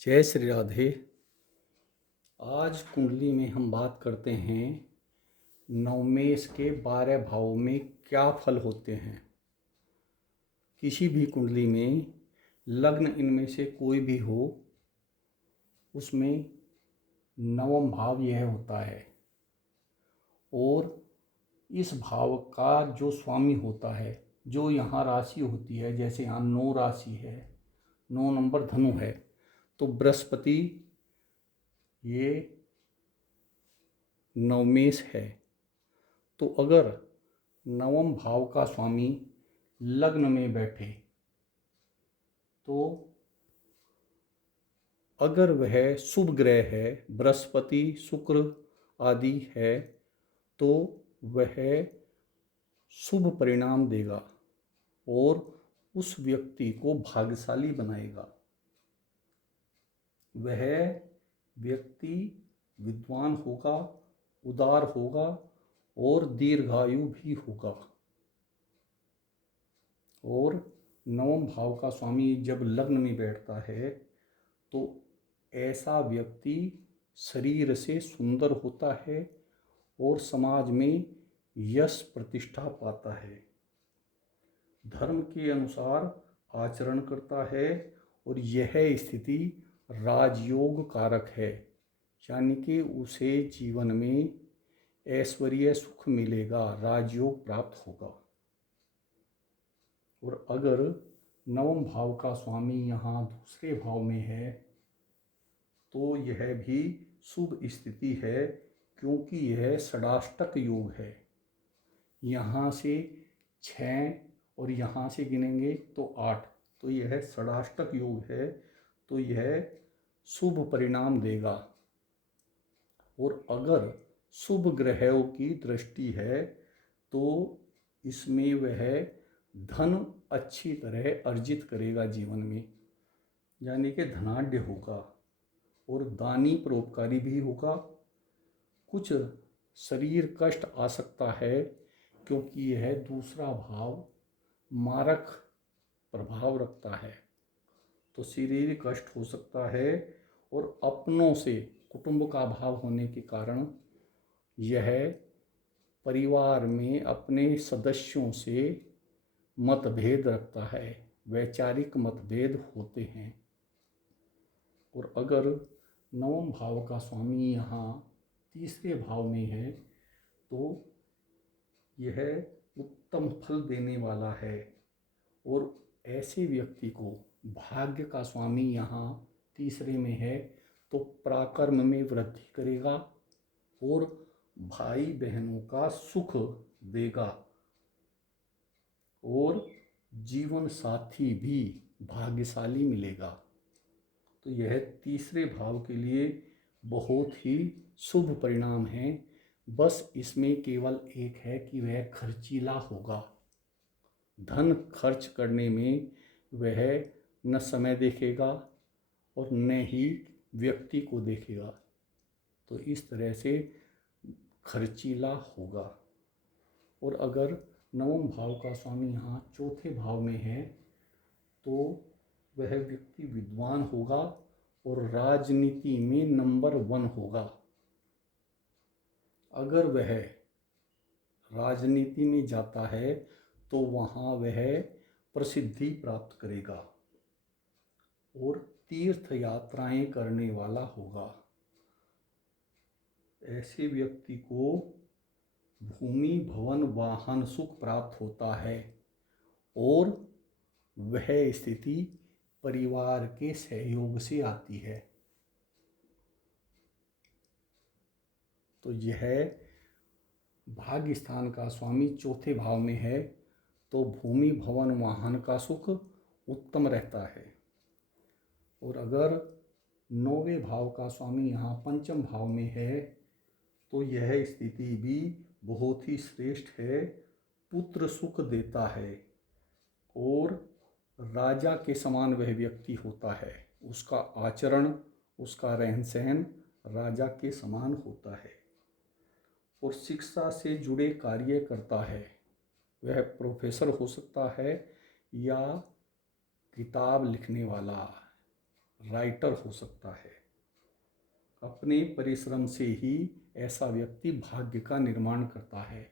जय श्री राधे। आज कुंडली में हम बात करते हैं नवमेष के 12 भावों में क्या फल होते हैं। किसी भी कुंडली में लग्न इनमें से कोई भी हो, उसमें नवम भाव यह होता है और इस भाव का जो स्वामी होता है, जो यहाँ राशि होती है, जैसे यहाँ 9 राशि है, 9 नंबर धनु है, तो बृहस्पति ये नवमेष है। तो अगर नवम भाव का स्वामी लग्न में बैठे तो अगर वह शुभ ग्रह है, बृहस्पति शुक्र आदि है, तो वह शुभ परिणाम देगा और उस व्यक्ति को भाग्यशाली बनाएगा। वह व्यक्ति विद्वान होगा, उदार होगा और दीर्घायु भी होगा। और नवम भाव का स्वामी जब लग्न में बैठता है तो ऐसा व्यक्ति शरीर से सुंदर होता है और समाज में यश प्रतिष्ठा पाता है, धर्म के अनुसार आचरण करता है और यह स्थिति राजयोग कारक है, यानी कि उसे जीवन में ऐश्वर्य सुख मिलेगा, राजयोग प्राप्त होगा। और अगर नवम भाव का स्वामी यहाँ दूसरे भाव में है तो यह भी शुभ स्थिति है, क्योंकि यह षडाष्टक योग है। यहाँ से 6 और यहाँ से गिनेंगे तो 8, तो यह षडाष्टक योग है, तो यह शुभ परिणाम देगा। और अगर शुभ ग्रहों की दृष्टि है तो इसमें वह धन अच्छी तरह अर्जित करेगा जीवन में, यानी कि धनाढ्य होगा और दानी परोपकारी भी होगा। कुछ शरीर कष्ट आ सकता है क्योंकि यह दूसरा भाव मारक प्रभाव रखता है, तो शारीरिक कष्ट हो सकता है। और अपनों से, कुटुंब का भाव होने के कारण यह परिवार में अपने सदस्यों से मतभेद रखता है, वैचारिक मतभेद होते हैं। और अगर नवम भाव का स्वामी यहाँ तीसरे भाव में है तो यह उत्तम फल देने वाला है और ऐसे व्यक्ति को भाग्य का स्वामी यहाँ तीसरे में है तो पराक्रम में वृद्धि करेगा और भाई बहनों का सुख देगा और जीवन साथी भी भाग्यशाली मिलेगा। तो यह तीसरे भाव के लिए बहुत ही शुभ परिणाम है। बस इसमें केवल एक है कि वह खर्चीला होगा, धन खर्च करने में वह न समय देखेगा और न ही व्यक्ति को देखेगा, तो इस तरह से खर्चीला होगा। और अगर नवम भाव का स्वामी यहाँ चौथे भाव में है तो वह व्यक्ति विद्वान होगा और राजनीति में नंबर 1 होगा। अगर वह राजनीति में जाता है तो वहाँ वह प्रसिद्धि प्राप्त करेगा और तीर्थ यात्राएं करने वाला होगा। ऐसे व्यक्ति को भूमि भवन वाहन सुख प्राप्त होता है और वह स्थिति परिवार के सहयोग से आती है। तो यह भाग्य स्थान का स्वामी चौथे भाव में है तो भूमि भवन वाहन का सुख उत्तम रहता है। और अगर 9वें भाव का स्वामी यहाँ पंचम भाव में है तो यह स्थिति भी बहुत ही श्रेष्ठ है, पुत्र सुख देता है और राजा के समान वह व्यक्ति होता है, उसका आचरण, उसका रहन सहन राजा के समान होता है और शिक्षा से जुड़े कार्य करता है। वह प्रोफेसर हो सकता है या किताब लिखने वाला राइटर हो सकता है। अपने परिश्रम से ही ऐसा व्यक्ति भाग्य का निर्माण करता है,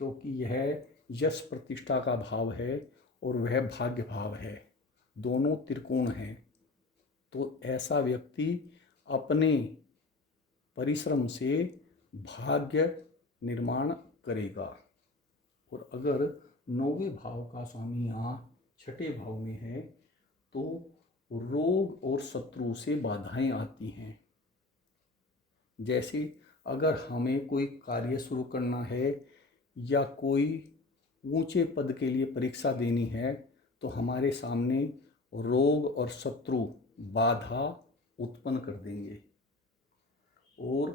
क्योंकि यह यश प्रतिष्ठा का भाव है और वह भाग्य भाव है, दोनों त्रिकोण हैं। तो ऐसा व्यक्ति अपने परिश्रम से भाग्य निर्माण करेगा। और अगर 9वें भाव का स्वामी यहाँ 6ठे भाव में है तो रोग और शत्रु से बाधाएं आती हैं। जैसे अगर हमें कोई कार्य शुरू करना है या कोई ऊंचे पद के लिए परीक्षा देनी है तो हमारे सामने रोग और शत्रु बाधा उत्पन्न कर देंगे और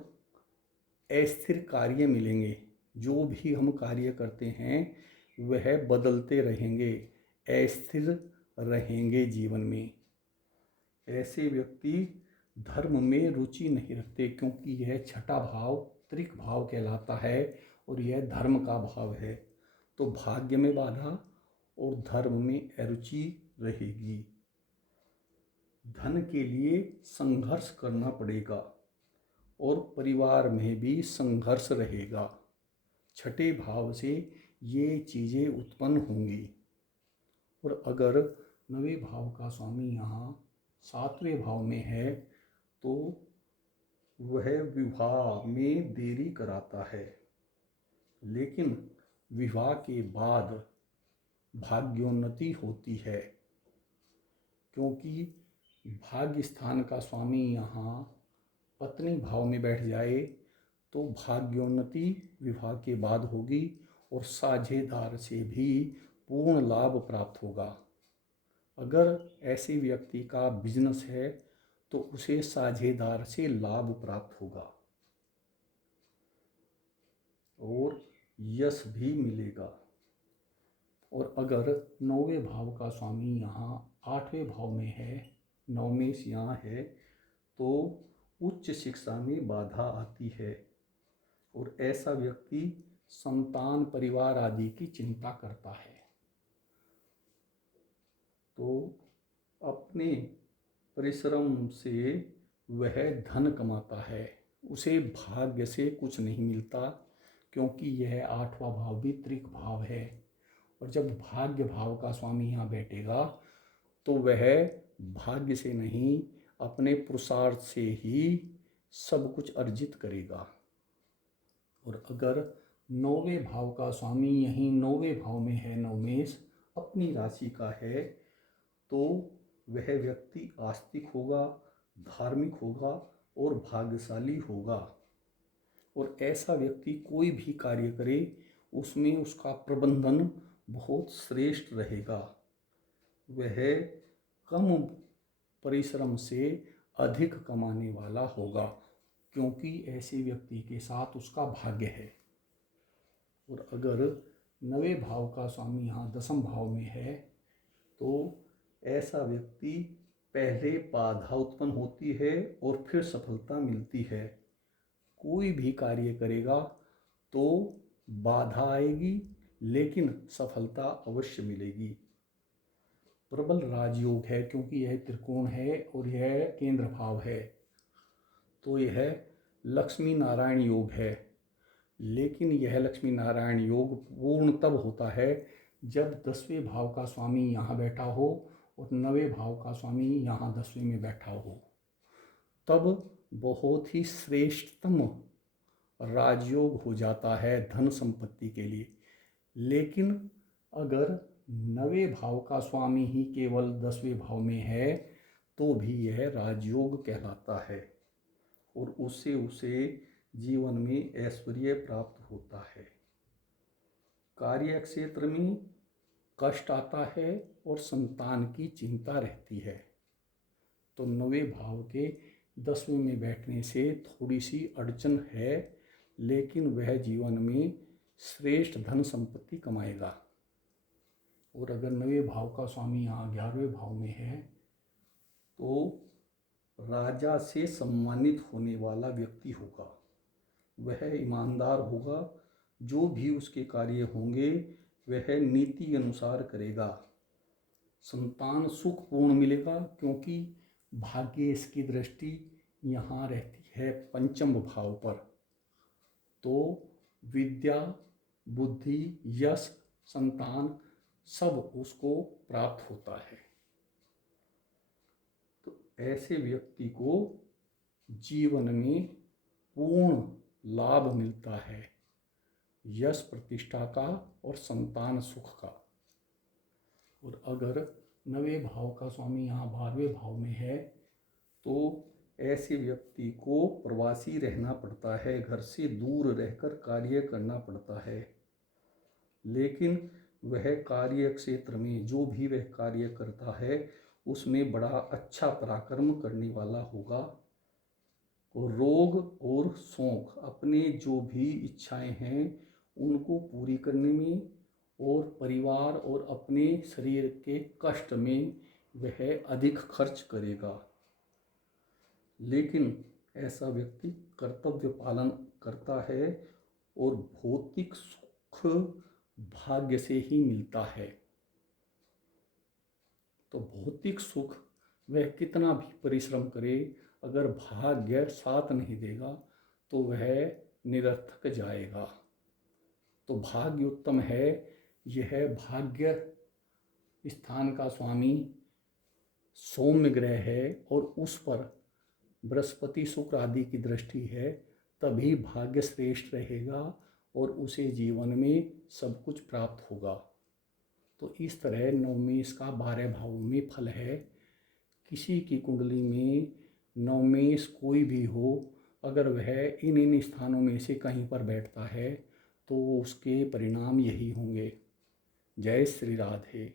अस्थिर कार्य मिलेंगे। जो भी हम कार्य करते हैं वह बदलते रहेंगे, अस्थिर रहेंगे जीवन में। ऐसे व्यक्ति धर्म में रुचि नहीं रखते, क्योंकि यह 6ठा भाव त्रिक भाव कहलाता है और यह धर्म का भाव है। तो भाग्य में बाधा और धर्म में अरुचि रहेगी। धन के लिए संघर्ष करना पड़ेगा और परिवार में भी संघर्ष रहेगा। 6ठे भाव से ये चीज़ें उत्पन्न होंगी। और अगर 9वें भाव का स्वामी यहाँ 7वें भाव में है तो वह विवाह में देरी कराता है, लेकिन विवाह के बाद भाग्योन्नति होती है, क्योंकि भाग्य स्थान का स्वामी यहाँ पत्नी भाव में बैठ जाए तो भाग्योन्नति विवाह के बाद होगी और साझेदार से भी पूर्ण लाभ प्राप्त होगा। अगर ऐसे व्यक्ति का बिजनेस है तो उसे साझेदार से लाभ प्राप्त होगा और यश भी मिलेगा। और अगर 9वें भाव का स्वामी यहाँ 8वें भाव में है, 9वें यहाँ है, तो उच्च शिक्षा में बाधा आती है और ऐसा व्यक्ति संतान परिवार आदि की चिंता करता है। तो अपने परिश्रम से वह धन कमाता है, उसे भाग्य से कुछ नहीं मिलता, क्योंकि यह 8वां भाव भी त्रिक भाव है। और जब भाग्य भाव का स्वामी यहाँ बैठेगा तो वह भाग्य से नहीं अपने पुरुषार्थ से ही सब कुछ अर्जित करेगा। और अगर 9वें भाव का स्वामी यहीं 9वें भाव में है, नवमेश अपनी राशि का है, तो वह व्यक्ति आस्तिक होगा, धार्मिक होगा और भाग्यशाली होगा। और ऐसा व्यक्ति कोई भी कार्य करे उसमें उसका प्रबंधन बहुत श्रेष्ठ रहेगा। वह कम परिश्रम से अधिक कमाने वाला होगा, क्योंकि ऐसे व्यक्ति के साथ उसका भाग्य है। और अगर 9वें भाव का स्वामी यहाँ 10म भाव में है तो ऐसा व्यक्ति पहले बाधा उत्पन्न होती है और फिर सफलता मिलती है। कोई भी कार्य करेगा तो बाधा आएगी, लेकिन सफलता अवश्य मिलेगी। प्रबल राजयोग है, क्योंकि यह त्रिकोण है और यह केंद्र भाव है, तो यह लक्ष्मी नारायण योग है। लेकिन यह लक्ष्मी नारायण योग पूर्ण तब होता है जब 10वें भाव का स्वामी यहाँ बैठा हो और 9वें भाव का स्वामी यहाँ 10वें में बैठा हो, तब बहुत ही श्रेष्ठतम राजयोग हो जाता है धन संपत्ति के लिए। लेकिन अगर 9वें भाव का स्वामी ही केवल 10वें भाव में है तो भी यह राजयोग कहलाता है और उससे उसे जीवन में ऐश्वर्य प्राप्त होता है। कार्य क्षेत्र में कष्ट आता है और संतान की चिंता रहती है। तो 9वें भाव के 10वें में बैठने से थोड़ी सी अड़चन है, लेकिन वह जीवन में श्रेष्ठ धन संपत्ति कमाएगा। और अगर 9वें भाव का स्वामी यहाँ 11वें भाव में है तो राजा से सम्मानित होने वाला व्यक्ति होगा। वह ईमानदार होगा, जो भी उसके कार्य होंगे वह नीति अनुसार करेगा। संतान सुखपूर्ण मिलेगा, क्योंकि भाग्य इसकी दृष्टि यहाँ रहती है पंचम भाव पर, तो विद्या, बुद्धि, यश, संतान सब उसको प्राप्त होता है। तो ऐसे व्यक्ति को जीवन में पूर्ण लाभ मिलता है, यश प्रतिष्ठा का और संतान सुख का। और अगर 9वें भाव का स्वामी यहाँ 12वें भाव में है तो ऐसे व्यक्ति को प्रवासी रहना पड़ता है, घर से दूर रहकर कार्य करना पड़ता है। लेकिन वह कार्य क्षेत्र में जो भी वह कार्य करता है उसमें बड़ा अच्छा पराक्रम करने वाला होगा। और रोग और शौक, अपने जो भी इच्छाएं हैं उनको पूरी करने में और परिवार और अपने शरीर के कष्ट में वह अधिक खर्च करेगा। लेकिन ऐसा व्यक्ति कर्तव्य पालन करता है और भौतिक सुख भाग्य से ही मिलता है। तो भौतिक सुख वह कितना भी परिश्रम करे, अगर भाग्य साथ नहीं देगा तो वह निरर्थक जाएगा। तो भाग्य उत्तम है, यह भाग्य स्थान का स्वामी सौम्य ग्रह है और उस पर बृहस्पति शुक्र आदि की दृष्टि है, तभी भाग्य श्रेष्ठ रहेगा और उसे जीवन में सब कुछ प्राप्त होगा। तो इस तरह नवमेश का 12 भावों में फल है। किसी की कुंडली में नवमेश कोई भी हो, अगर वह इन स्थानों में से कहीं पर बैठता है तो उसके परिणाम यही होंगे। जय श्री राधे।